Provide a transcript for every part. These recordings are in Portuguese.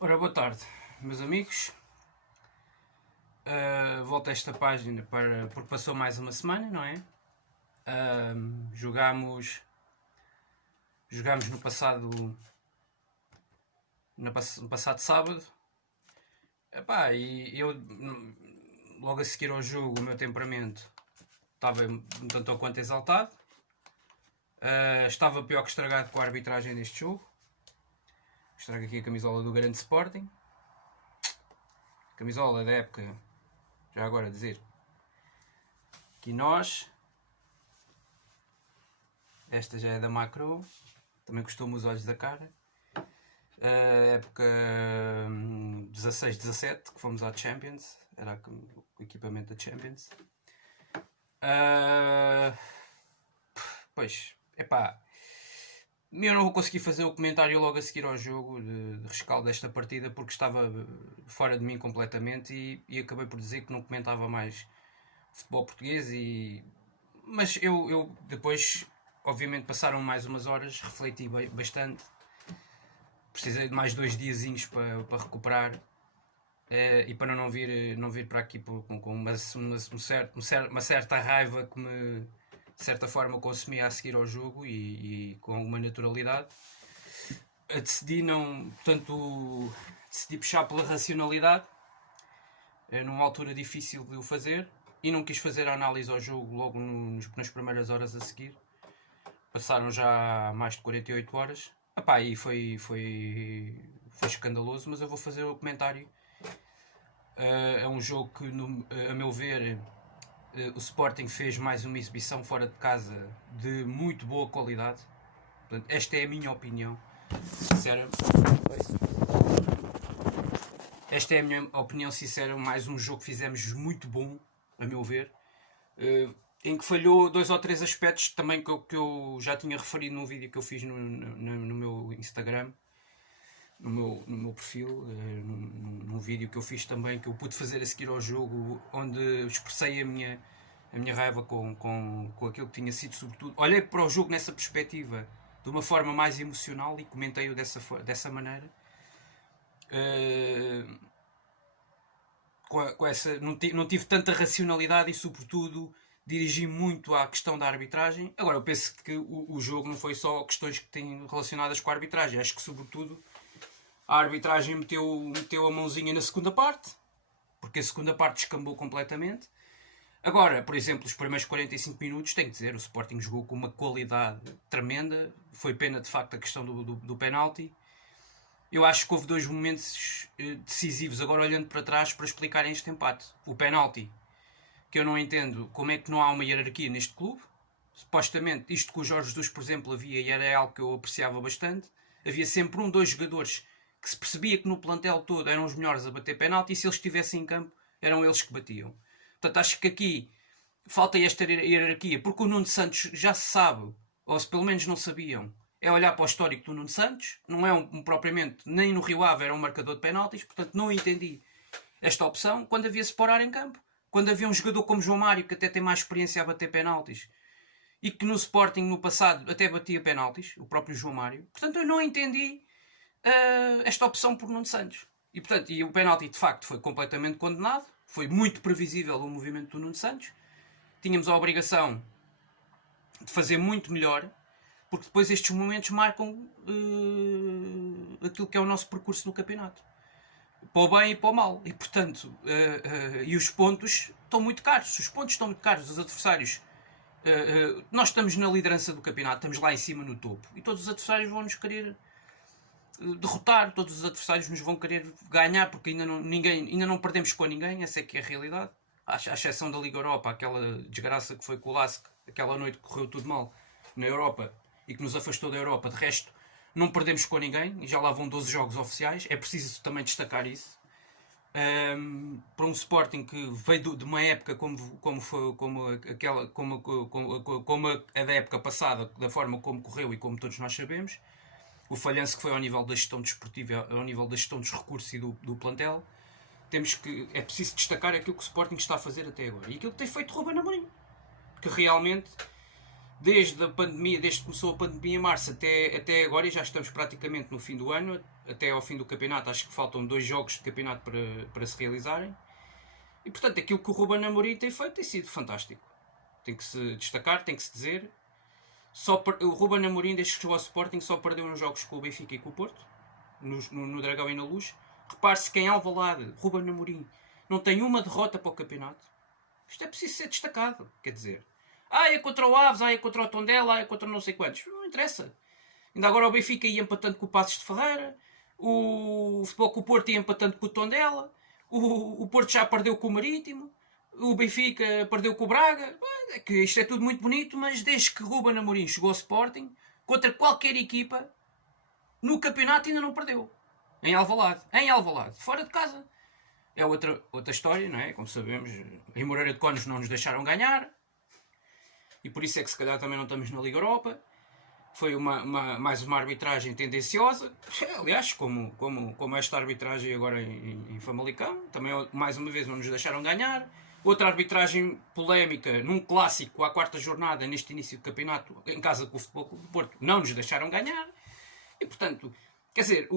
Ora, boa tarde, meus amigos. Volto a esta página porque passou mais uma semana, não é? Jogámos no passado sábado. E eu, logo a seguir ao jogo, o meu temperamento estava um tanto ou quanto exaltado. Estava pior que estragado com a arbitragem deste jogo. Estrago aqui a camisola do grande Sporting. Camisola da época, já agora dizer, que nós, esta já é da Macro, também custou-me os olhos da cara. Época 16-17, que fomos à Champions, era o equipamento da Champions. Pois, eu não vou conseguir fazer o comentário logo a seguir ao jogo de rescaldo desta partida porque estava fora de mim completamente e acabei por dizer que não comentava mais futebol português. Mas eu depois, obviamente, passaram mais umas horas, refleti bastante, precisei de mais 2 diazinhos para recuperar e para não vir para aqui com uma certa raiva que me, de certa forma, consumia a seguir ao jogo e com alguma naturalidade. Decidi puxar pela racionalidade numa altura difícil de o fazer e não quis fazer a análise ao jogo logo nas primeiras horas a seguir. Passaram já mais de 48 horas. E foi escandaloso, mas eu vou fazer o comentário. É um jogo que, a meu ver, o Sporting fez mais uma exibição fora de casa de muito boa qualidade. Portanto, esta é a minha opinião sincera. Esta é a minha opinião sincera. Mais um jogo que fizemos muito bom, a meu ver, em que falhou 2 ou 3 aspectos também que eu já tinha referido num vídeo que eu fiz no meu Instagram, no meu perfil, num vídeo que eu fiz também, que eu pude fazer a seguir ao jogo, onde expressei a minha raiva com aquilo que tinha sido, sobretudo. Olhei para o jogo nessa perspectiva, de uma forma mais emocional, e comentei-o dessa maneira. Não tive tanta racionalidade e, sobretudo, dirigi muito à questão da arbitragem. Agora, eu penso que o jogo não foi só questões que têm relacionadas com a arbitragem. Acho que, sobretudo, a arbitragem meteu a mãozinha na segunda parte, porque a segunda parte descambou completamente. Agora, por exemplo, os primeiros 45 minutos, tenho que dizer, o Sporting jogou com uma qualidade tremenda. Foi pena, de facto, a questão do penalti. Eu acho que houve 2 momentos decisivos, agora olhando para trás, para explicarem este empate. O penalti, que eu não entendo como é que não há uma hierarquia neste clube. Supostamente, isto que o Jorge Jesus, por exemplo, havia, e era algo que eu apreciava bastante, havia sempre 2 jogadores que se percebia que no plantel todo eram os melhores a bater penalti, e se eles estivessem em campo, eram eles que batiam. Portanto, acho que aqui falta esta hierarquia, porque o Nuno Santos já se sabe, ou se pelo menos não sabiam, é olhar para o histórico do Nuno Santos, não é propriamente, nem no Rio Ave era um marcador de penaltis, portanto não entendi esta opção quando havia Sporar em campo, quando havia um jogador como João Mário, que até tem mais experiência a bater penaltis, e que no Sporting no passado até batia penaltis, o próprio João Mário. Portanto, eu não entendi esta opção por Nuno Santos. E o penalti, de facto, foi completamente condenado. Foi muito previsível o movimento do Nuno Santos. Tínhamos a obrigação de fazer muito melhor, porque depois estes momentos marcam aquilo que é o nosso percurso no campeonato. Para o bem e para o mal. E, portanto, e os pontos estão muito caros. Os pontos estão muito caros. Os adversários... nós estamos na liderança do campeonato, estamos lá em cima no topo. E todos os adversários vão nos querer derrotar, todos os adversários nos vão querer ganhar, porque ainda não perdemos com ninguém, essa é que é a realidade. À exceção da Liga Europa, aquela desgraça que foi com o Lask, aquela noite que correu tudo mal na Europa e que nos afastou da Europa. De resto, não perdemos com ninguém, e já lá vão 12 jogos oficiais. É preciso também destacar isso. Para um Sporting que veio de uma época como a da época passada, da forma como correu e como todos nós sabemos, o falhanço que foi ao nível da gestão desportiva, ao nível da gestão dos recursos e do plantel. É preciso destacar aquilo que o Sporting está a fazer até agora e aquilo que tem feito Ruben Amorim, porque realmente desde a pandemia, desde que começou a pandemia em março até agora, e já estamos praticamente no fim do ano, até ao fim do campeonato, acho que faltam 2 jogos de campeonato para se realizarem. E portanto, aquilo que o Ruben Amorim tem feito tem sido fantástico. Tem que se destacar, tem que se dizer. O Ruben Amorim, desde que chegou ao Sporting, só perdeu nos jogos com o Benfica e com o Porto, no Dragão e na Luz. Repare-se que em Alvalade, Ruben Amorim não tem uma derrota para o campeonato. Isto é preciso ser destacado, quer dizer. É contra o Aves, é contra o Tondela, é contra não sei quantos. Não interessa. Ainda agora o Benfica ia empatando com o Passos de Ferreira, o Futebol com o Porto ia empatando com o Tondela, o Porto já perdeu com o Marítimo, o Benfica perdeu com o Braga. É que isto é tudo muito bonito, mas desde que Ruben Amorim chegou ao Sporting, contra qualquer equipa, no campeonato ainda não perdeu. Em Alvalade, fora de casa. É outra história, não é? Como sabemos, em Moreira de Cónegos não nos deixaram ganhar, e por isso é que se calhar também não estamos na Liga Europa. Foi mais uma arbitragem tendenciosa, aliás, como esta arbitragem agora em Famalicão, também mais uma vez não nos deixaram ganhar. Outra arbitragem polémica num clássico à 4ª jornada, neste início do campeonato, em casa com o Futebol Clube do Porto, não nos deixaram ganhar. E portanto, quer dizer,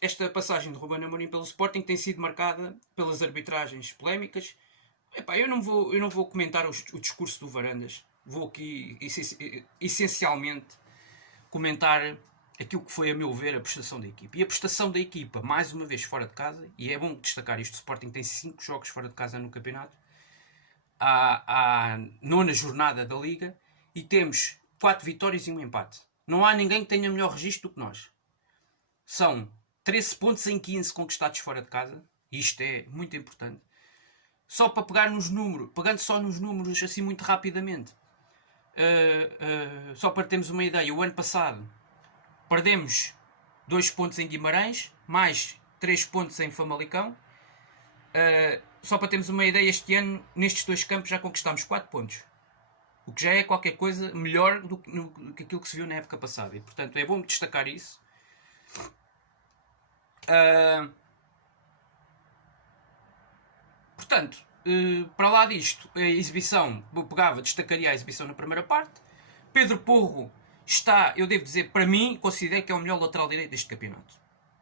esta passagem de Ruben Amorim pelo Sporting tem sido marcada pelas arbitragens polémicas. Eu não vou comentar o discurso do Varandas. Vou aqui essencialmente comentar aquilo que foi, a meu ver, a prestação da equipa. E a prestação da equipa, mais uma vez fora de casa, e é bom destacar isto, o Sporting tem 5 jogos fora de casa no campeonato, à 9ª jornada da Liga, e temos 4 vitórias e 1 empate. Não há ninguém que tenha melhor registro do que nós. São 13 pontos em 15 conquistados fora de casa, e isto é muito importante. Só para pegar nos números, pegando só nos números assim muito rapidamente, só para termos uma ideia, o ano passado perdemos 2 pontos em Guimarães, mais 3 pontos em Famalicão. Só para termos uma ideia, este ano, nestes 2 campos, já conquistámos 4 pontos. O que já é qualquer coisa melhor do que aquilo que se viu na época passada. E, portanto, é bom destacar isso. Portanto, para lá disto, a exibição, eu destacaria a exibição na primeira parte. Pedro Porro está, eu devo dizer, para mim, considero que é o melhor lateral direito deste campeonato.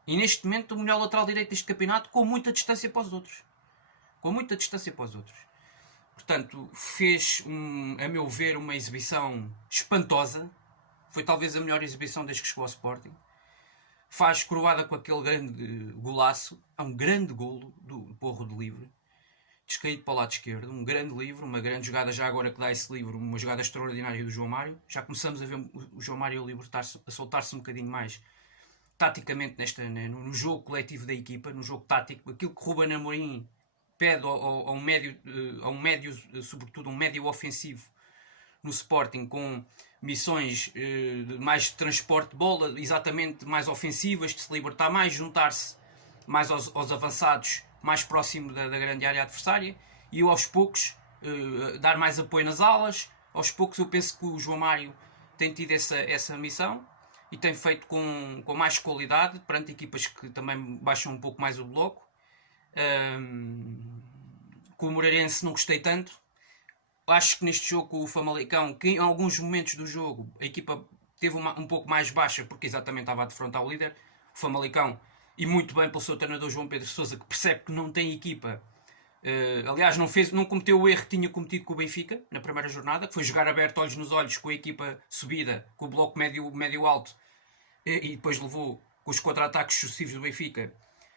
E neste momento, o melhor lateral direito deste campeonato, com muita distância para os outros. Portanto, fez, a meu ver, uma exibição espantosa. Foi talvez a melhor exibição desde que chegou ao Sporting. Faz coroada com aquele grande golaço. Há um grande golo do Porro de livre. Descaído para o lado esquerdo. Um grande livro, uma grande jogada já agora que dá esse livro. Uma jogada extraordinária do João Mário. Já começamos a ver o João Mário a soltar-se um bocadinho mais taticamente no jogo coletivo da equipa, no jogo tático. Aquilo que Ruben Amorim pede a um médio, sobretudo um médio ofensivo no Sporting, com missões mais de transporte de bola, exatamente mais ofensivas, de se libertar mais, juntar-se mais aos avançados, mais próximo da grande área adversária, e aos poucos dar mais apoio nas alas. Aos poucos eu penso que o João Mário tem tido essa missão e tem feito com mais qualidade perante equipas que também baixam um pouco mais o bloco. Com o Moreirense não gostei tanto. Acho que neste jogo com o Famalicão, que em alguns momentos do jogo a equipa teve um pouco mais baixa, porque exatamente estava a defrontar o líder, o Famalicão, e muito bem pelo seu treinador João Pedro Sousa, que percebe que não tem equipa. Aliás, não cometeu o erro que tinha cometido com o Benfica na primeira jornada, que foi jogar aberto, olhos nos olhos, com a equipa subida, com o bloco médio-alto, e depois levou com os contra-ataques sucessivos do Benfica.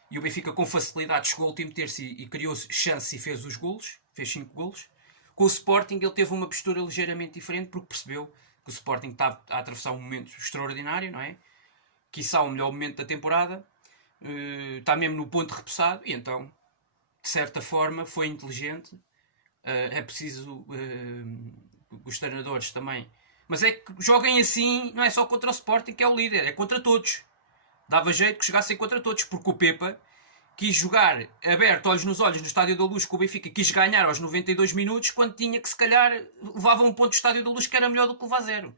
E o Benfica com facilidade chegou ao último terço e criou chance e fez os golos, fez 5 golos. Com o Sporting ele teve uma postura ligeiramente diferente, porque percebeu que o Sporting estava a atravessar um momento extraordinário, não é? Quiçá o melhor momento da temporada, está mesmo no ponto repousado, e então, de certa forma, foi inteligente. É preciso os treinadores também, mas é que joguem assim, não é só contra o Sporting, que é o líder, é contra todos. Dava jeito que jogassem contra todos, porque o Pepa quis jogar aberto, olhos nos olhos, no Estádio da Luz com o Benfica, quis ganhar aos 92 minutos, quando tinha que, se calhar, levava um ponto do Estádio da Luz que era melhor do que levar 0.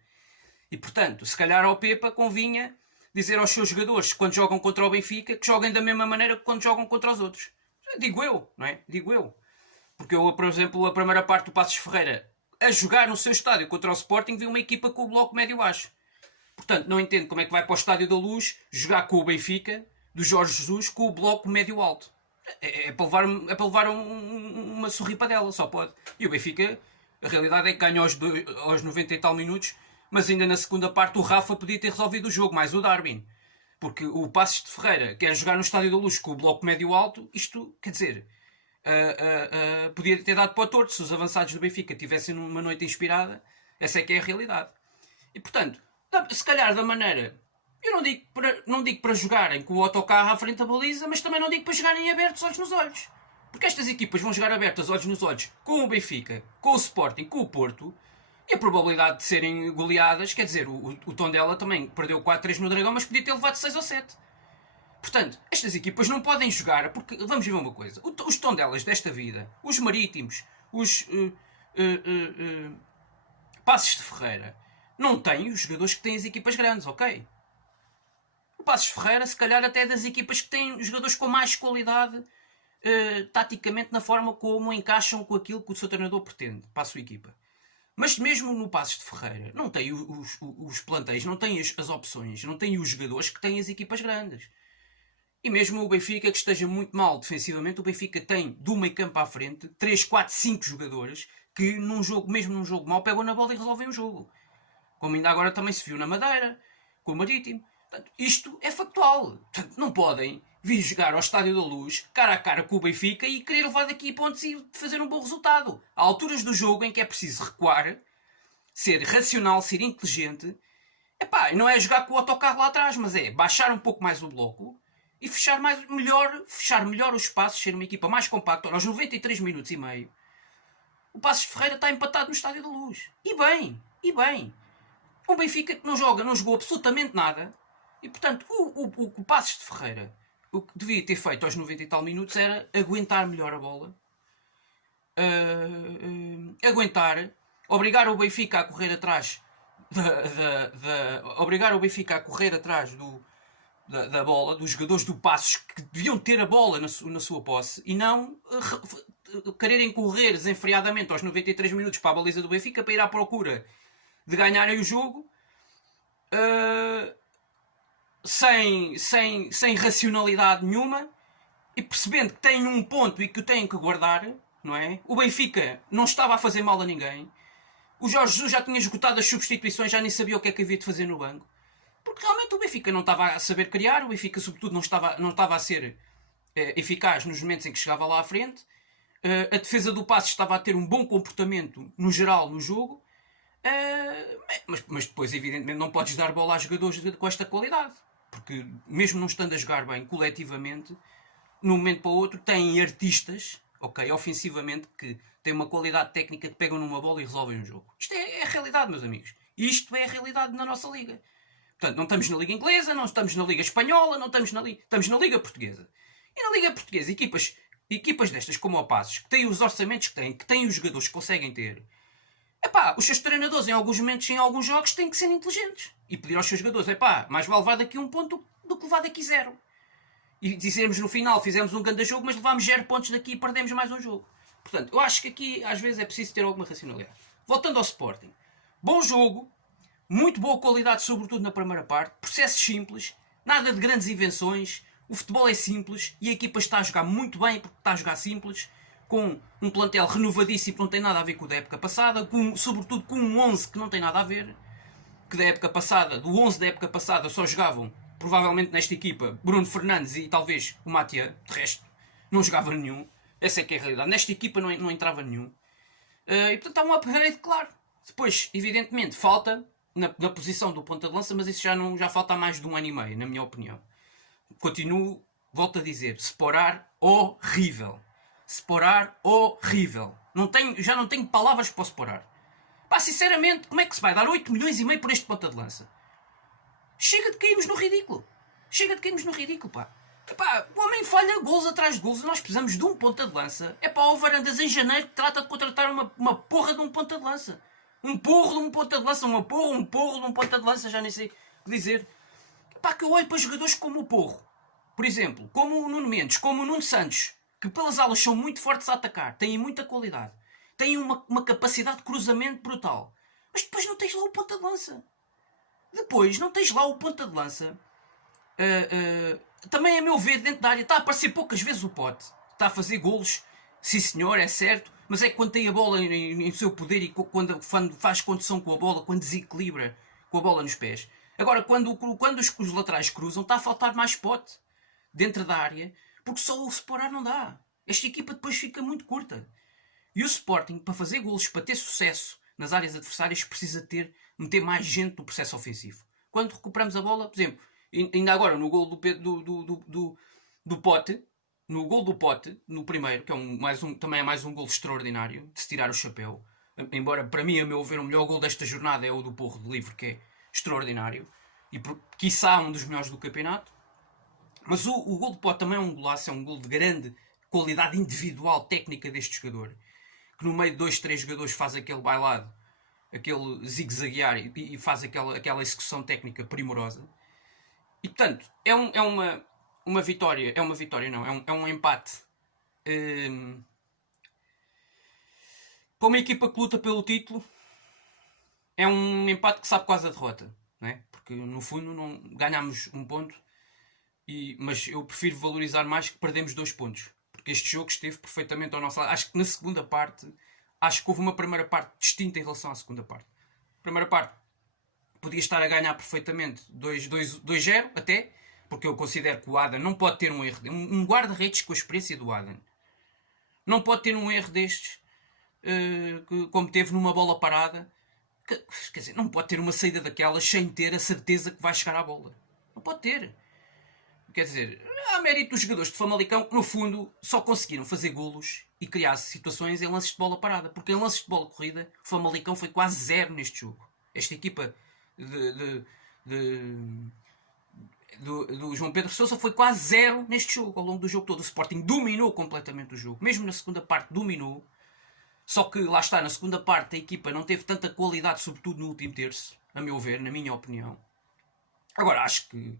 E, portanto, se calhar ao Pepa convinha dizer aos seus jogadores, quando jogam contra o Benfica, que joguem da mesma maneira que quando jogam contra os outros. Digo eu, não é? Digo eu. Porque eu, por exemplo, a primeira parte do Passos Ferreira, a jogar no seu estádio contra o Sporting, viu uma equipa com o bloco médio-baixo. Portanto, não entendo como é que vai para o Estádio da Luz jogar com o Benfica, do Jorge Jesus, com o bloco médio-alto. É para levar uma sorripadela, só pode. E o Benfica, a realidade é que ganhou aos 90 e tal minutos, mas ainda na segunda parte o Rafa podia ter resolvido o jogo, mais o Darwin. Porque o Passos de Ferreira quer jogar no Estádio da Luz com o bloco médio-alto, isto, quer dizer, podia ter dado para o torto se os avançados do Benfica tivessem uma noite inspirada. Essa é que é a realidade. E portanto, se calhar da maneira, eu não digo para jogarem com o autocarro à frente da baliza, mas também não digo para jogarem abertos olhos nos olhos. Porque estas equipas vão jogar abertas olhos nos olhos com o Benfica, com o Sporting, com o Porto, e a probabilidade de serem goleadas, quer dizer, o Tondela também perdeu 4-3 no Dragão, mas podia ter levado 6 ou 7. Portanto, estas equipas não podem jogar, porque, vamos ver uma coisa, os Tondelas desta vida, os Marítimos, os Passos de Ferreira, não têm os jogadores que têm as equipas grandes, ok? O Passos de Ferreira, se calhar até é das equipas que têm jogadores com mais qualidade taticamente na forma como encaixam com aquilo que o seu treinador pretende para a sua equipa. Mas mesmo no Passos de Ferreira, não tem os plantéis, não tem as opções, não tem os jogadores que têm as equipas grandes. E mesmo o Benfica, que esteja muito mal defensivamente, o Benfica tem do meio campo à frente 3, 4, 5 jogadores que mesmo num jogo mau, pegam na bola e resolvem o jogo. Como ainda agora também se viu na Madeira, com o Marítimo. Portanto, isto é factual. Portanto, não podem vir jogar ao Estádio da Luz, cara a cara com o Benfica, e querer levar daqui pontos e fazer um bom resultado. Há alturas do jogo em que é preciso recuar, ser racional, ser inteligente. Epá, não é jogar com o autocarro lá atrás, mas é baixar um pouco mais o bloco e fechar melhor os espaços, ser uma equipa mais compacta. Aos 93 minutos e meio, o Passos de Ferreira está empatado no Estádio da Luz. E bem. O Benfica que não jogou absolutamente nada. E portanto, o Passos de Ferreira, o que devia ter feito aos 90 e tal minutos era aguentar melhor a bola. Aguentar, obrigar o Benfica a correr atrás obrigar o Benfica a correr atrás da bola, dos jogadores do Passos que deviam ter a bola na sua posse e não quererem correr desenfreadamente aos 93 minutos para a baliza do Benfica para ir à procura de ganharem o jogo sem racionalidade nenhuma e percebendo que têm um ponto e que o têm que guardar, não é? O Benfica não estava a fazer mal a ninguém. O Jorge Jesus já tinha esgotado as substituições, já nem sabia o que é que havia de fazer no banco. Porque realmente o Benfica não estava a saber criar, o Benfica sobretudo não estava a ser eficaz nos momentos em que chegava lá à frente. A defesa do Passos estava a ter um bom comportamento no geral no jogo. Mas depois evidentemente não podes dar bola a jogadores com esta qualidade. Porque mesmo não estando a jogar bem coletivamente, de um momento para o outro têm artistas, ok, ofensivamente, que têm uma qualidade técnica que pegam numa bola e resolvem um jogo. Isto é a realidade, meus amigos. Isto é a realidade na nossa liga. Portanto, não estamos na Liga Inglesa, não estamos na Liga Espanhola, não estamos estamos na Liga Portuguesa. E na Liga Portuguesa, equipas destas como o Passos, que têm os orçamentos que têm os jogadores que conseguem ter, epá, os seus treinadores em alguns momentos, em alguns jogos, têm que ser inteligentes. E pedir aos seus jogadores, epá, mais vale levar daqui um ponto do que levar daqui 0. E dizermos no final, fizemos um grande jogo, mas levámos 0 pontos daqui e perdemos mais um jogo. Portanto, eu acho que aqui às vezes é preciso ter alguma racionalidade. Voltando ao Sporting. Bom jogo, muito boa qualidade, sobretudo na primeira parte, processos simples, nada de grandes invenções, o futebol é simples e a equipa está a jogar muito bem porque está a jogar simples, com um plantel renovadíssimo que não tem nada a ver com o da época passada, sobretudo com um 11 que não tem nada a ver, que da época passada, do 11 da época passada só jogavam, provavelmente nesta equipa, Bruno Fernandes e talvez o Matia, de resto, não jogava nenhum. Essa é que é a realidade. Nesta equipa não entrava nenhum. E portanto há um upgrade, claro. Depois, evidentemente, falta na posição do ponta de lança, mas isso já falta há mais de 1 ano e meio, na minha opinião. Continuo, volto a dizer, Sporar horrível. Sporar horrível. Já não tenho palavras para o Sporar. Pá, sinceramente, como é que se vai dar 8 milhões e meio por este ponta de lança? Chega de cairmos no ridículo. Pá. Epá, o homem falha golos atrás de golos e nós precisamos de um ponta de lança. É para o Varandas em janeiro que trata de contratar uma porra de um ponta de lança. Um porro de um ponta de lança, um porro de um ponta de lança, já nem sei o que dizer. Epá, que eu olho para jogadores como o Porro, por exemplo, como o Nuno Mendes, como o Nuno Santos, que pelas alas são muito fortes a atacar, têm muita qualidade. têm uma capacidade de cruzamento brutal. Mas depois não tens lá o ponta de lança. Também, a meu ver, dentro da área, está a aparecer poucas vezes o Pote. Está a fazer golos, sim senhor, é certo, mas é que quando tem a bola em seu poder e quando faz condução com a bola, quando desequilibra com a bola nos pés. Agora, quando os laterais cruzam, está a faltar mais Pote dentro da área, porque só o Sporar não dá. Esta equipa depois fica muito curta. E o Sporting, para fazer golos, para ter sucesso nas áreas adversárias, precisa meter mais gente no processo ofensivo. Quando recuperamos a bola, por exemplo, ainda agora no gol do Pote, no gol do Pote, no primeiro, que é também é mais um gol extraordinário, de se tirar o chapéu. Embora, para mim, a meu ver, o melhor gol desta jornada é o do Porro de Livre, que é extraordinário. E, quiçá, um dos melhores do campeonato. Mas o gol do Pote também é um golaço, é um gol de grande qualidade individual, técnica deste jogador. Que no meio de 2, 3 jogadores faz aquele bailado, aquele zigue-zaguear e faz aquela execução técnica primorosa. E portanto, é uma vitória, é um empate para uma equipa que luta pelo título. É um empate que sabe quase a derrota, não é? Porque no fundo não ganhámos um ponto, mas eu prefiro valorizar mais que perdemos 2 pontos. Porque este jogo esteve perfeitamente ao nosso lado. Acho que na segunda parte, houve uma primeira parte distinta em relação à segunda parte. A primeira parte podia estar a ganhar perfeitamente 2-0 até, porque eu considero que o Adam não pode ter um erro. Um guarda-redes com a experiência do Adam não pode ter um erro destes, como teve numa bola parada. Quer dizer, não pode ter uma saída daquelas sem ter a certeza que vai chegar à bola. Não pode ter. Quer dizer, há mérito dos jogadores de Famalicão que, no fundo, só conseguiram fazer golos e criar situações em lances de bola parada. Porque em lances de bola corrida, o Famalicão foi quase 0 neste jogo. Esta equipa do João Pedro Sousa foi quase 0 neste jogo, ao longo do jogo todo. O Sporting dominou completamente o jogo. Mesmo na segunda parte dominou. Só que, lá está, na segunda parte a equipa não teve tanta qualidade, sobretudo no último terço, a meu ver, na minha opinião. Agora, acho que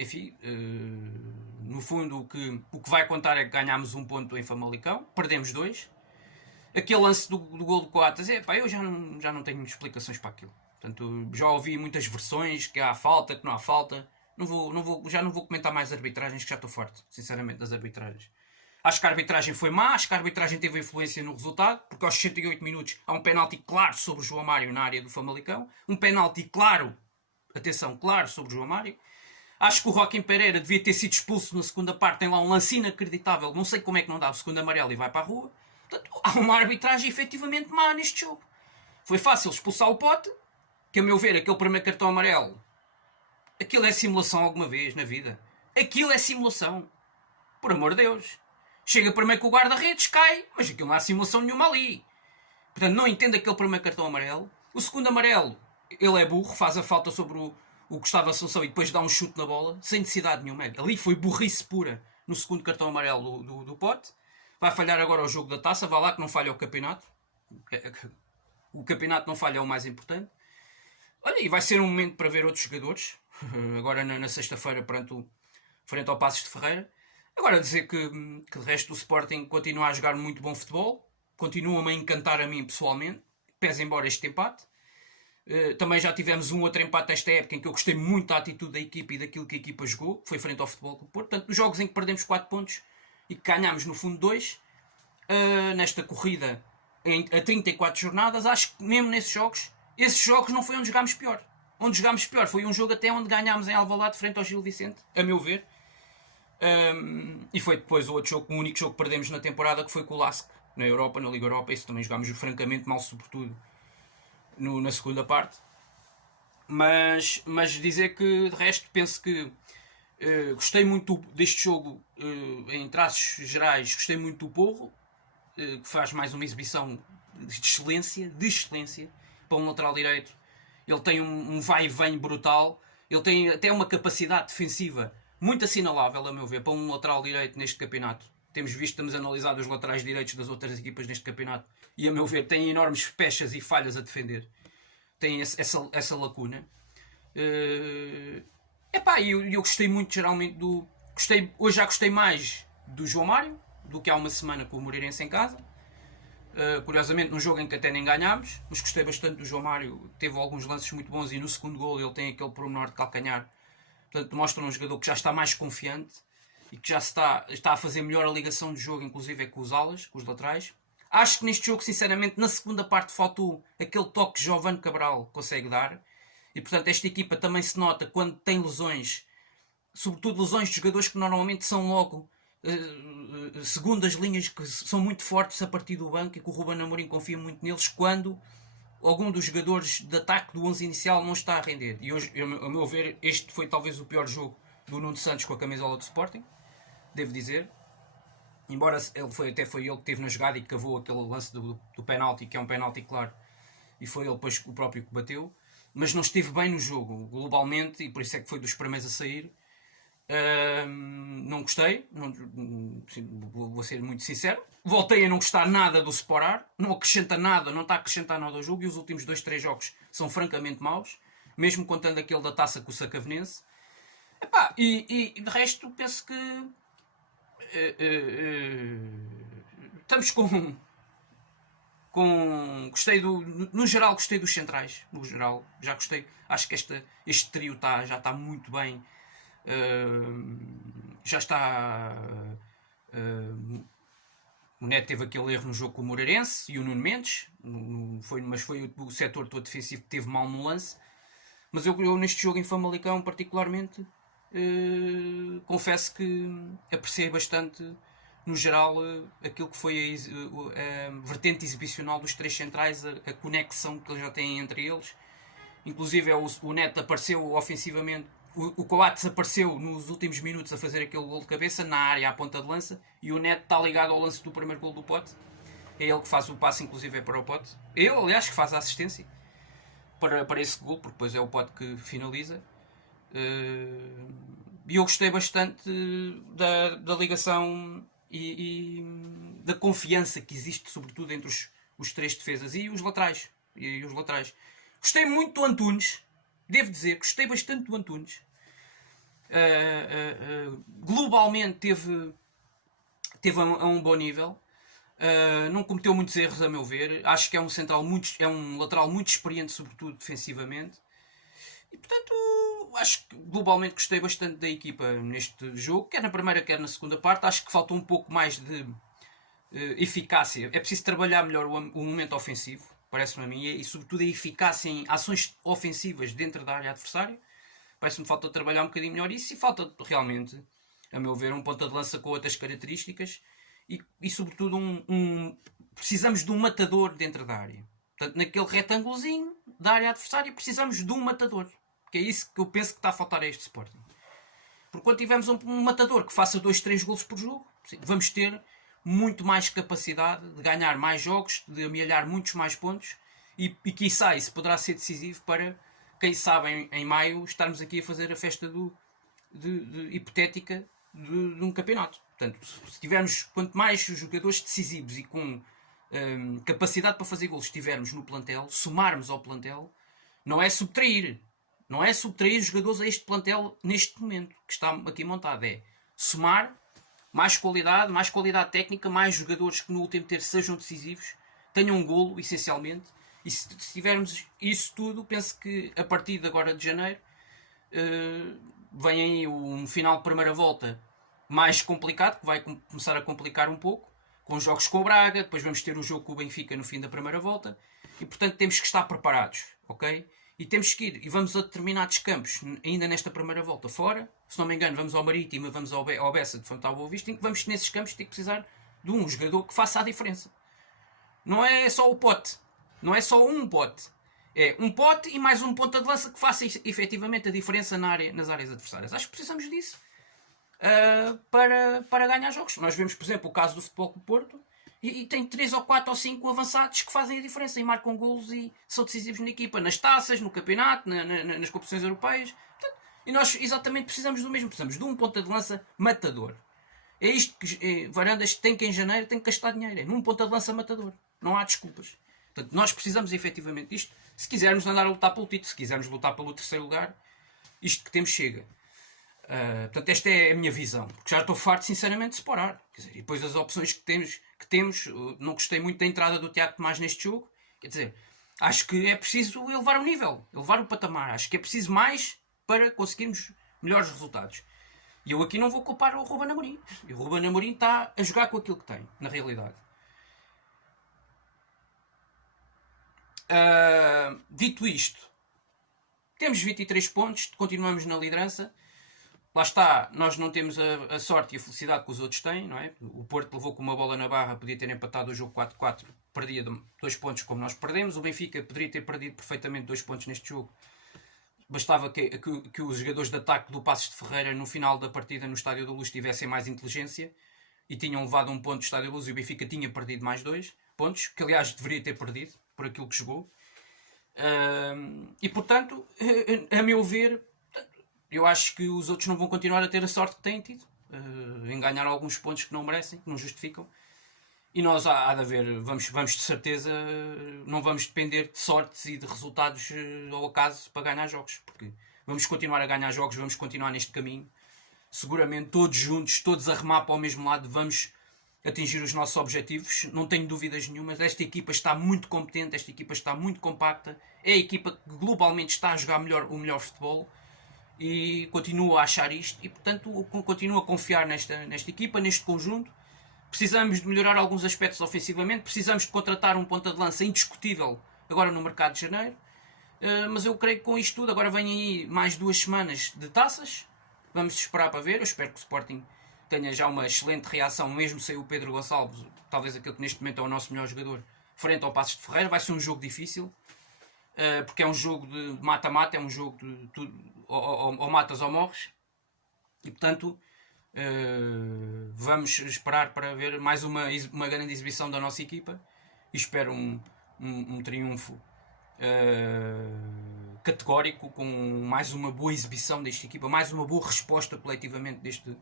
enfim, no fundo o que vai contar é que ganhámos 1 ponto em Famalicão, perdemos 2. Aquele lance do gol do Coates, eu já não tenho explicações para aquilo. Portanto, já ouvi muitas versões, que há falta, que não há falta. Já não vou comentar mais arbitragens, que já estou farto, sinceramente, das arbitragens. Acho que a arbitragem foi má, acho que a arbitragem teve influência no resultado, porque aos 68 minutos há um penalti claro sobre o João Mário na área do Famalicão. Um penalti claro, atenção, claro sobre o João Mário. Acho que o Joaquim Pereira devia ter sido expulso na segunda parte. Tem lá um lance inacreditável. Não sei como é que não dá o segundo amarelo e vai para a rua. Portanto, há uma arbitragem efetivamente má neste jogo. Foi fácil expulsar o Pote, que a meu ver, aquele primeiro cartão amarelo, aquilo é simulação alguma vez na vida. Aquilo é simulação. Por amor de Deus. Chega primeiro com o guarda-redes, cai, mas aquilo não há simulação nenhuma ali. Portanto, não entendo aquele primeiro cartão amarelo. O segundo amarelo, ele é burro, faz a falta sobre o Gustavo Assunção e depois dá um chute na bola, sem necessidade nenhuma. Ali foi burrice pura no segundo cartão amarelo do Pote. Vai falhar agora o jogo da taça, vá lá que não falha o campeonato. O campeonato não falha, é o mais importante. Olha, e vai ser um momento para ver outros jogadores, agora na sexta-feira frente ao Passos de Ferreira. Agora dizer que de resto o Sporting continua a jogar muito bom futebol, continua-me a encantar a mim pessoalmente, pese embora este empate. Também já tivemos um outro empate esta época em que eu gostei muito da atitude da equipa e daquilo que a equipa jogou, que foi frente ao Futebol Clube do Porto. Portanto, nos jogos em que perdemos 4 pontos e que ganhámos no fundo 2, nesta corrida a 34 jornadas, acho que mesmo esses jogos não foi onde jogámos pior. Onde jogámos pior foi um jogo até onde ganhámos em Alvalade frente ao Gil Vicente, a meu ver. E foi depois o outro jogo, o único jogo que perdemos na temporada, que foi com o Lask na Europa, na Liga Europa. Isso também jogámos francamente mal, sobretudo na segunda parte. Mas dizer que de resto penso que gostei muito deste jogo, em traços gerais. Gostei muito do Porro, que faz mais uma exibição de excelência para um lateral direito. Ele tem um vai e vem brutal, ele tem até uma capacidade defensiva muito assinalável, a meu ver, para um lateral direito neste campeonato. Estamos a analisar os laterais direitos das outras equipas neste campeonato e, a meu ver, tem enormes pechas e falhas a defender. Tem essa lacuna. Eu gostei muito, geralmente, hoje já gostei mais do João Mário do que há uma semana com o Moreirense em casa. Curiosamente, num jogo em que até nem ganhámos, mas gostei bastante do João Mário, teve alguns lances muito bons e no segundo gol ele tem aquele pormenor de calcanhar. Portanto, mostra um jogador que já está mais confiante e que já está a fazer melhor a ligação de jogo, inclusive é com os alas, com os laterais. Acho que neste jogo, sinceramente, na segunda parte faltou aquele toque que Giovane Cabral consegue dar. E, portanto, esta equipa também se nota quando tem lesões, sobretudo lesões de jogadores que normalmente são logo segundas linhas que são muito fortes a partir do banco e que o Ruben Amorim confia muito neles quando algum dos jogadores de ataque do 11 inicial não está a render. E hoje, a meu ver, este foi talvez o pior jogo do Nuno Santos com a camisola do Sporting, devo dizer. Embora até foi ele que teve na jogada e que cavou aquele lance do penalti, que é um penalti claro, e foi ele depois o próprio que bateu, mas não esteve bem no jogo, globalmente, e por isso é que foi dos primeiros a sair. Não gostei, vou ser muito sincero. Voltei a não gostar nada do Sporar, não acrescenta nada, não está a acrescentar nada ao jogo, e os últimos 2-3 jogos são francamente maus, mesmo contando aquele da taça com o Sacavenense. E de resto penso que estamos gostei no geral gostei dos centrais, no geral já gostei, acho que este trio já está muito bem. Já está. O Neto teve aquele erro no jogo com o Moreirense e o Nuno Mendes, mas foi o setor todo defensivo que teve mal no lance. Mas eu neste jogo em Famalicão, particularmente, confesso que apreciei bastante, no geral, aquilo que foi a vertente exibicional dos três centrais, a conexão que eles já têm entre eles. Inclusive, o Neto apareceu ofensivamente. O Coates apareceu nos últimos minutos a fazer aquele gol de cabeça na área à ponta de lança e o Neto está ligado ao lance do primeiro gol do Pote. É ele que faz o passe, inclusive, para o Pote. Ele, aliás, que faz a assistência para esse gol, porque depois é o Pote que finaliza. E eu gostei bastante da ligação e da confiança que existe, sobretudo, entre os três defesas e os laterais. Gostei muito do Antunes. Devo dizer, gostei bastante do Antunes. Globalmente teve a um bom nível. Não cometeu muitos erros, a meu ver. Acho que é um lateral muito experiente, sobretudo defensivamente. E portanto, acho que globalmente gostei bastante da equipa neste jogo, quer na primeira, quer na segunda parte. Acho que faltou um pouco mais de eficácia. É preciso trabalhar melhor o momento ofensivo, parece-me a mim, e sobretudo a eficácia em ações ofensivas dentro da área adversária. Parece-me que falta trabalhar um bocadinho melhor isso e falta realmente, a meu ver, um ponta de lança com outras características e sobretudo precisamos de um matador dentro da área. Portanto, naquele retângulozinho da área adversária precisamos de um matador, que é isso que eu penso que está a faltar a este Sporting. Porque quando tivermos um matador que faça 2-3 golos por jogo, vamos ter muito mais capacidade de ganhar mais jogos, de amealhar muitos mais pontos e quiçá isso poderá ser decisivo para, quem sabe, em maio estarmos aqui a fazer a festa hipotética de um campeonato. Portanto, se tivermos quanto mais jogadores decisivos e com capacidade para fazer golos tivermos no plantel, somarmos ao plantel, não é subtrair jogadores a este plantel neste momento que está aqui montado, é somar mais qualidade técnica, mais jogadores que no último terço sejam decisivos, tenham um golo, essencialmente. E se tivermos isso tudo, penso que a partir de agora de janeiro vem aí um final de primeira volta mais complicado, que vai começar a complicar um pouco, com os jogos com o Braga, depois vamos ter o jogo com o Benfica no fim da primeira volta, e portanto temos que estar preparados, ok? E temos que ir, e vamos a determinados campos, ainda nesta primeira volta fora, se não me engano vamos ao Marítimo, vamos ao Bessa de Fonte ao Boa Vista, em que vamos nesses campos ter que precisar de um jogador que faça a diferença. Não é só o Pote, não é só um Pote, é um Pote e mais um ponta de lança que faça efetivamente a diferença nas áreas adversárias. Acho que precisamos disso para ganhar jogos. Nós vemos, por exemplo, o caso do Futebol Clube Porto, e tem 3 ou 4 ou 5 avançados que fazem a diferença e marcam golos e são decisivos na equipa, nas taças, no campeonato, nas competições europeias. Portanto, e nós exatamente precisamos do mesmo. Precisamos de um ponta de lança matador. É isto que Varandas tem que em janeiro tem que gastar dinheiro. É num ponta de lança matador. Não há desculpas. Portanto, nós precisamos efetivamente disto. Se quisermos andar a lutar pelo título, se quisermos lutar pelo terceiro lugar, isto que temos chega. Portanto, esta é a minha visão. Porque já estou farto, sinceramente, de separar. Quer dizer, e depois as opções que que temos. Não gostei muito da entrada do Tiago Tomás neste jogo. Quer dizer, acho que é preciso elevar o nível, elevar o patamar. Acho que é preciso mais para conseguirmos melhores resultados. E eu aqui não vou culpar o Ruben Amorim. E o Ruben Amorim está a jogar com aquilo que tem, na realidade. Dito isto, temos 23 pontos, continuamos na liderança. Lá está, nós não temos a sorte e a felicidade que os outros têm, não é? O Porto levou com uma bola na barra, podia ter empatado o jogo 4-4, perdia 2 pontos como nós perdemos. O Benfica poderia ter perdido perfeitamente 2 pontos neste jogo. Bastava que os jogadores de ataque do Passos de Ferreira no final da partida no Estádio da Luz tivessem mais inteligência e tinham levado um ponto do Estádio da Luz e o Benfica tinha perdido mais 2 pontos, que aliás deveria ter perdido por aquilo que jogou. E portanto, a meu ver, eu acho que os outros não vão continuar a ter a sorte que têm tido em ganhar alguns pontos que não merecem, que não justificam. E nós há de haver, vamos de certeza, não vamos depender de sortes e de resultados ao acaso para ganhar jogos, porque vamos continuar a ganhar jogos, vamos continuar neste caminho. Seguramente todos juntos, todos a remar para o mesmo lado, vamos atingir os nossos objetivos, não tenho dúvidas nenhumas. Esta equipa está muito competente, esta equipa está muito compacta, é a equipa que globalmente está a jogar o melhor futebol e continuo a achar isto e portanto continuo a confiar nesta equipa, neste conjunto. Precisamos de melhorar alguns aspectos ofensivamente, precisamos de contratar um ponta de lança indiscutível agora no mercado de janeiro, mas eu creio que com isto tudo, agora vem aí mais 2 semanas de taças, vamos esperar para ver. Eu espero que o Sporting tenha já uma excelente reação, mesmo sem o Pedro Gonçalves, talvez aquele que neste momento é o nosso melhor jogador, frente ao Passos de Ferreira. Vai ser um jogo difícil, porque é um jogo de mata-mata, é um jogo de tudo, ou matas ou morres, e portanto vamos esperar para ver mais uma grande exibição da nossa equipa e espero um triunfo categórico, com mais uma boa exibição desta equipa, mais uma boa resposta coletivamente deste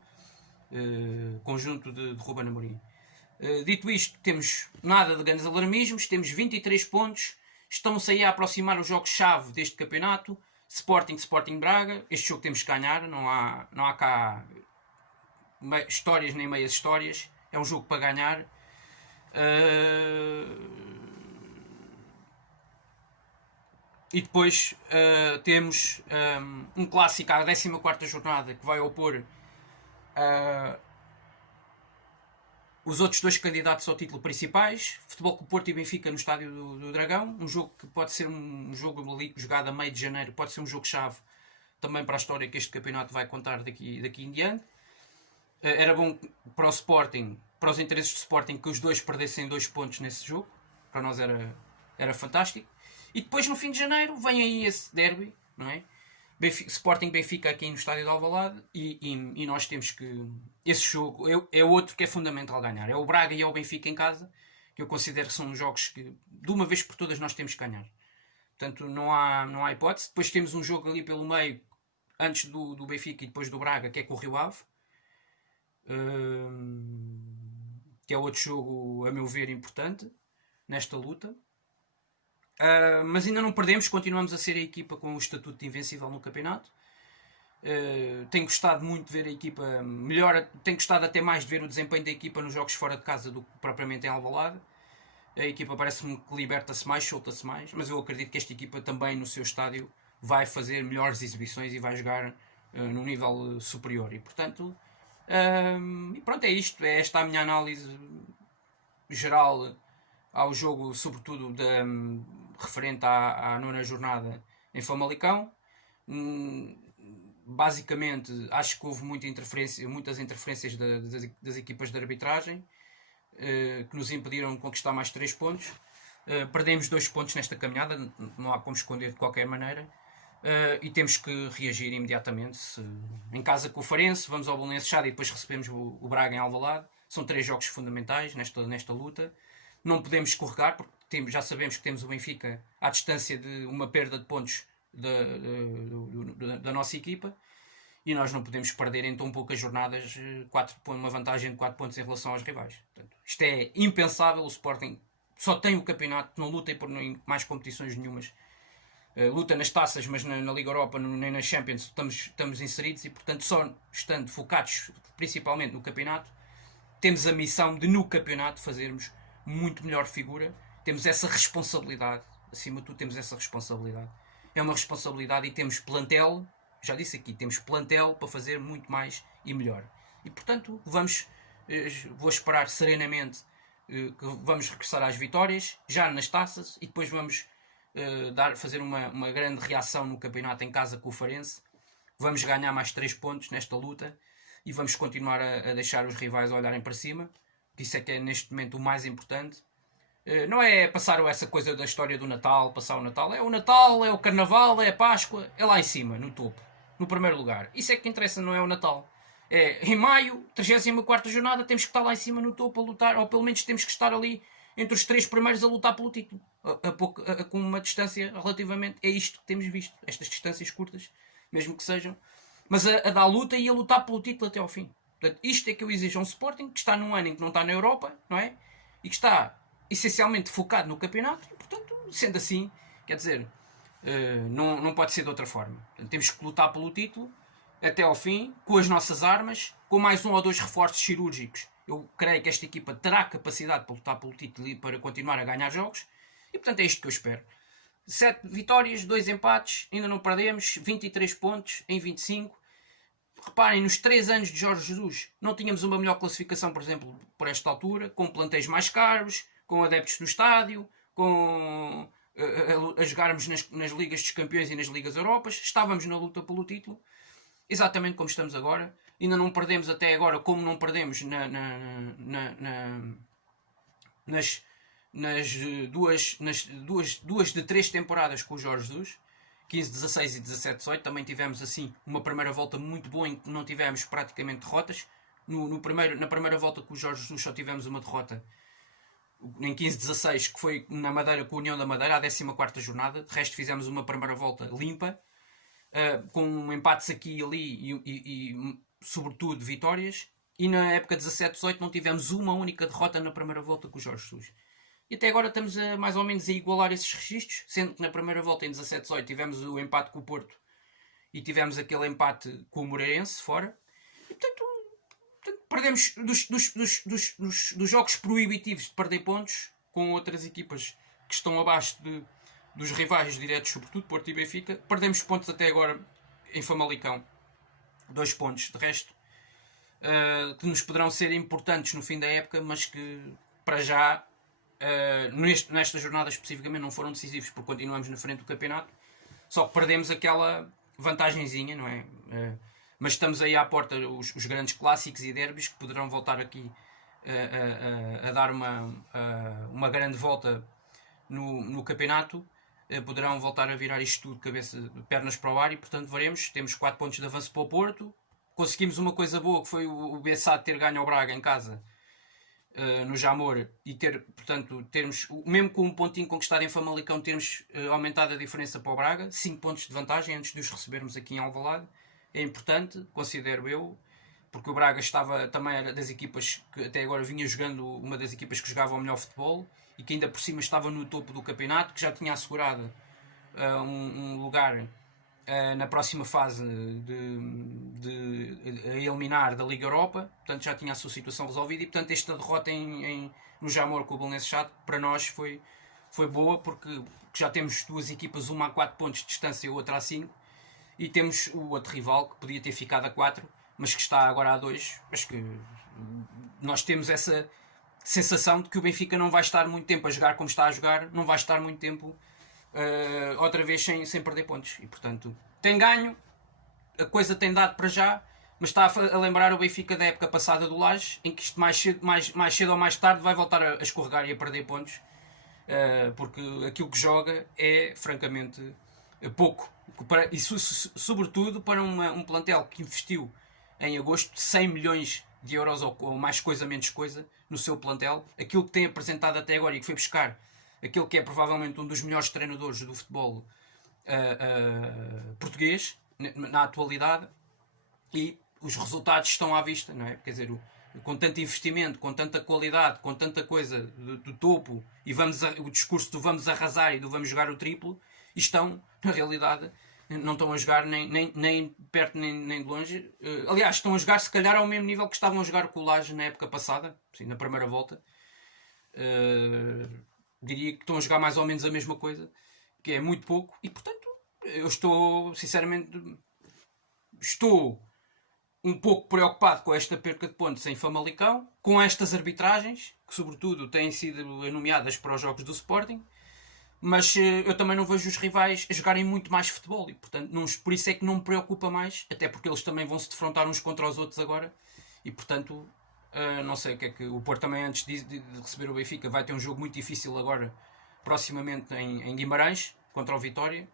conjunto de Ruben Amorim. Dito isto, temos nada de grandes alarmismos, temos 23 pontos, estão-se aí a aproximar os jogos-chave deste campeonato. Sporting Braga, este jogo temos que ganhar, não há cá histórias nem meias histórias, é um jogo para ganhar. E depois temos um clássico à 14ª jornada que vai opor os outros 2 candidatos ao título principais, Futebol Clube Porto e Benfica no Estádio do Dragão, um jogo que pode ser um jogo ali jogado a meio de janeiro, pode ser um jogo-chave também para a história que este campeonato vai contar daqui em diante. Era bom para o Sporting, para os interesses do Sporting, que os dois perdessem 2 pontos nesse jogo, para nós era fantástico. E depois no fim de janeiro vem aí esse derby, não é? Sporting Benfica aqui no Estádio de Alvalade e nós temos que... Esse jogo é outro que é fundamental ganhar. É o Braga e é o Benfica em casa, que eu considero que são jogos que de uma vez por todas nós temos que ganhar. Portanto não há hipótese. Depois temos um jogo ali pelo meio, antes do Benfica e depois do Braga, que é com o Rio Ave, que é outro jogo, a meu ver, importante nesta luta. Mas ainda não perdemos, continuamos a ser a equipa com o estatuto de invencível no campeonato. Tenho gostado muito de ver a equipa melhor, tenho gostado até mais de ver o desempenho da equipa nos jogos fora de casa do que propriamente em Alvalade. A equipa parece-me que liberta-se mais, solta-se mais, mas eu acredito que esta equipa também no seu estádio vai fazer melhores exibições e vai jogar num nível superior. E portanto, pronto, é isto, é esta a minha análise geral ao jogo, sobretudo referente à 9ª jornada em Famalicão. Basicamente, acho que houve muitas interferências das equipas de arbitragem que nos impediram de conquistar mais 3 pontos. Perdemos 2 pontos nesta caminhada, não há como esconder de qualquer maneira, e temos que reagir imediatamente. Em casa com o Farense, vamos ao Belenenses Chade e depois recebemos o Braga em Alvalade. São 3 jogos fundamentais nesta luta. Não podemos escorregar, porque já sabemos que temos o Benfica à distância de uma perda de pontos da nossa equipa, e nós não podemos perder em tão poucas jornadas uma vantagem de 4 pontos em relação aos rivais. Portanto, isto é impensável. O Sporting só tem o campeonato, não luta por mais competições nenhumas. Luta nas taças, mas na Liga Europa nem na Champions estamos inseridos, e portanto só estando focados principalmente no campeonato temos a missão de no campeonato fazermos muito melhor figura, temos essa responsabilidade, acima de tudo temos essa responsabilidade. É uma responsabilidade e temos plantel, já disse aqui, temos plantel para fazer muito mais e melhor. E portanto vou esperar serenamente que vamos regressar às vitórias, já nas taças, e depois vamos fazer uma grande reação no campeonato em casa com o Farense. Vamos ganhar mais 3 pontos nesta luta e vamos continuar a deixar os rivais olharem para cima, que isso é que é neste momento o mais importante. Não é passar essa coisa da história do Natal, passar o Natal, é o Carnaval, é a Páscoa, é lá em cima, no topo, no primeiro lugar. Isso é que interessa, não é o Natal. É, em maio, 34ª jornada, temos que estar lá em cima no topo a lutar, ou pelo menos temos que estar ali entre os 3 primeiros a lutar pelo título, com uma distância relativamente, é isto que temos visto, estas distâncias curtas, mesmo que sejam, mas a dar luta e a lutar pelo título até ao fim. Portanto, isto é que eu exijo a um Sporting, que está num ano em que não está na Europa, não é? E que está essencialmente focado no campeonato, e portanto, sendo assim, quer dizer, não pode ser de outra forma. Portanto, temos que lutar pelo título até ao fim, com as nossas armas, com mais 1 ou 2 reforços cirúrgicos. Eu creio que esta equipa terá capacidade para lutar pelo título e para continuar a ganhar jogos, e portanto é isto que eu espero. 7 vitórias, 2 empates, ainda não perdemos, 23 pontos em 25. Reparem, nos 3 anos de Jorge Jesus não tínhamos uma melhor classificação, por exemplo, por esta altura, com plantéis mais caros, com adeptos no estádio, com a jogarmos nas Ligas dos Campeões e nas Ligas Europas. Estávamos na luta pelo título, exatamente como estamos agora. Ainda não perdemos até agora, como não perdemos nas duas de 3 temporadas com o Jorge Jesus, 15, 16 e 17, 18. Também tivemos assim uma primeira volta muito boa em que não tivemos praticamente derrotas. Na primeira volta com o Jorge Jesus só tivemos uma derrota em 15, 16, que foi na Madeira com a União da Madeira, a 14ª jornada. De resto fizemos uma primeira volta limpa, com empates aqui e ali e sobretudo vitórias. E na época 17, 18 não tivemos uma única derrota na primeira volta com o Jorge Jesus. E até agora estamos mais ou menos a igualar esses registros, sendo que na primeira volta em 17, 18 tivemos o empate com o Porto e tivemos aquele empate com o Moreirense fora. E portanto perdemos dos jogos proibitivos de perder pontos com outras equipas que estão abaixo dos rivais diretos, sobretudo Porto e Benfica. Perdemos pontos até agora em Famalicão, 2 pontos. De resto, que nos poderão ser importantes no fim da época, mas que para já, nesta jornada especificamente, não foram decisivos, porque continuamos na frente do campeonato. Só que perdemos aquela vantagenzinha, não é? Mas estamos aí à porta os grandes clássicos e derbys que poderão voltar aqui a dar uma grande volta no campeonato. Poderão voltar a virar isto tudo pernas para o ar, e portanto veremos. Temos 4 pontos de avanço para o Porto. Conseguimos uma coisa boa, que foi o Bessade ter ganho ao Braga em casa, no Jamor, e termos, mesmo com um pontinho conquistado em Famalicão, termos aumentado a diferença para o Braga, 5 pontos de vantagem antes de os recebermos aqui em Alvalade. É importante, considero eu, porque o Braga também era das equipas que até agora vinha jogando, uma das equipas que jogava o melhor futebol e que ainda por cima estava no topo do campeonato, que já tinha assegurado um lugar na próxima fase de eliminar da Liga Europa. Portanto já tinha a sua situação resolvida, e portanto esta derrota no Jamor com o Belenenses Chato para nós foi boa, porque já temos 2 equipas, uma a 4 pontos de distância e a outra a 5, e temos o outro rival que podia ter ficado a 4, mas que está agora a 2. Acho que nós temos essa sensação de que o Benfica não vai estar muito tempo a jogar como está a jogar, não vai estar muito tempo outra vez sem perder pontos, e portanto tem ganho, a coisa tem dado para já, mas está a lembrar o Benfica da época passada do Laje, em que isto mais cedo ou mais tarde vai voltar a escorregar e a perder pontos, porque aquilo que joga é francamente pouco, e sobretudo para um plantel que investiu em agosto 100 milhões de euros ou mais coisa menos coisa no seu plantel. Aquilo que tem apresentado até agora, e que foi buscar aquele que é provavelmente um dos melhores treinadores do futebol português na atualidade, e os resultados estão à vista, não é? Quer dizer, com tanto investimento, com tanta qualidade, com tanta coisa do topo, e o discurso do vamos arrasar e do vamos jogar o triplo, estão, na realidade, não estão a jogar nem perto nem de longe. Aliás, estão a jogar se calhar ao mesmo nível que estavam a jogar com o Laje na época passada, assim, na primeira volta. Diria que estão a jogar mais ou menos a mesma coisa, que é muito pouco, e portanto eu estou, sinceramente, um pouco preocupado com esta perca de pontos em Famalicão, com estas arbitragens, que sobretudo têm sido nomeadas para os jogos do Sporting, mas eu também não vejo os rivais a jogarem muito mais futebol, e portanto por isso é que não me preocupa mais, até porque eles também vão se defrontar uns contra os outros agora, e portanto não sei o que é que o Porto também, antes de receber o Benfica, vai ter um jogo muito difícil agora, proximamente em Guimarães, contra o Vitória.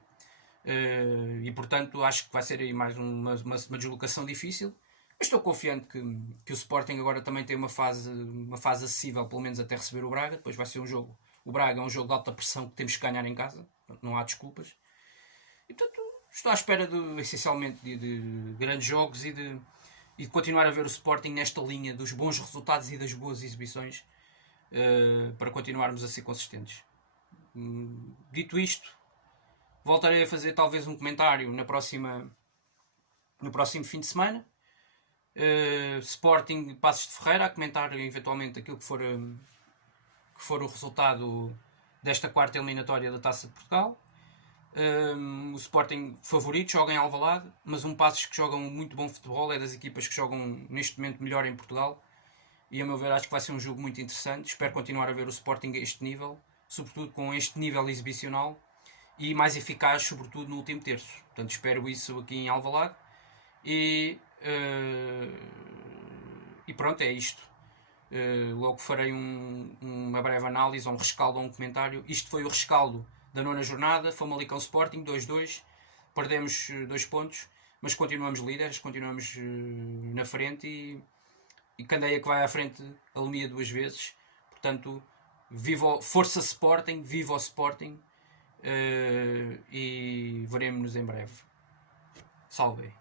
E portanto acho que vai ser aí mais uma deslocação difícil, mas estou confiante que o Sporting agora também tem uma fase acessível, pelo menos até receber o Braga. Depois vai ser um jogo, o Braga é um jogo de alta pressão que temos que ganhar em casa, portanto, não há desculpas, e portanto estou à espera essencialmente de grandes jogos e de continuar a ver o Sporting nesta linha dos bons resultados e das boas exibições, para continuarmos a ser consistentes. Dito isto, voltarei a fazer talvez um comentário no próximo fim de semana. Sporting Passos de Ferreira, a comentar eventualmente aquilo que for o resultado desta quarta eliminatória da Taça de Portugal. O Sporting favorito, joga em Alvalade, mas um Passos que joga um muito bom futebol, é das equipas que jogam neste momento melhor em Portugal, e a meu ver acho que vai ser um jogo muito interessante. Espero continuar a ver o Sporting a este nível, sobretudo com este nível exibicional, e mais eficaz, sobretudo no último terço. Portanto, espero isso aqui em Alvalade. E pronto, é isto. Logo farei uma breve análise, ou um rescaldo, ou um comentário. Isto foi o rescaldo da 9ª jornada. Famalicão Sporting 2-2. Perdemos 2 pontos, mas continuamos líderes, continuamos na frente, e Candeia que vai à frente alumia 2 vezes. Portanto, força Sporting, viva o Sporting. E veremos-nos em breve. Salve!